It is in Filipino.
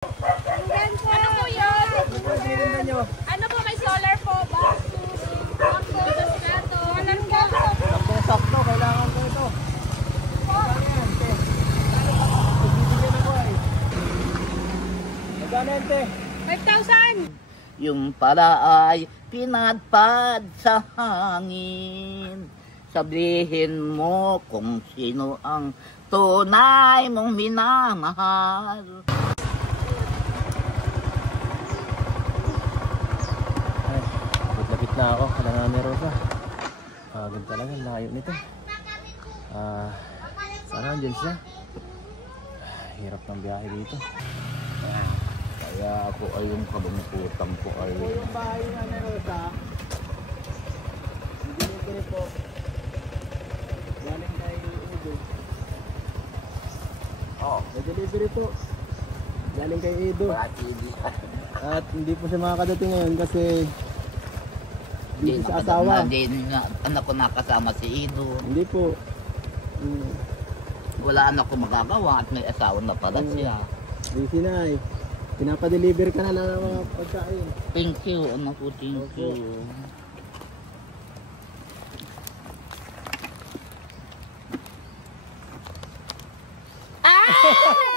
Ano po yun? Ano po, may solar po ba? Ako, gato. Alam ko. Sakto, kailangan ko ito. Bibigyan ako ay. Magkano ente? 5,000. Yung pala ay pinadpad sa hangin. Sabihin mo kung sino ang tunay mong minamahal. Ay, lapit na ako. Kailangan ni Rosa. Pagod talaga, layo nito. Sana andyan siya. Hirap ng biyahe dito. Kaya ako ay yung kabungkutan ko ay... Yung bahay nga ni Rosa, hindi po. Galing kay Edo. May delivery po. Galing kay Edo. At hindi po siya makakadating ngayon kasi hindi sa asawa. Hindi na anak ko nakasama si Ido. Hindi po. Wala anak ko magagawa at may asawa na pala siya. Busy na eh. Pinapadeliver ka na lang ng mga pagkain. Thank you, anak ko, thank you. Ah!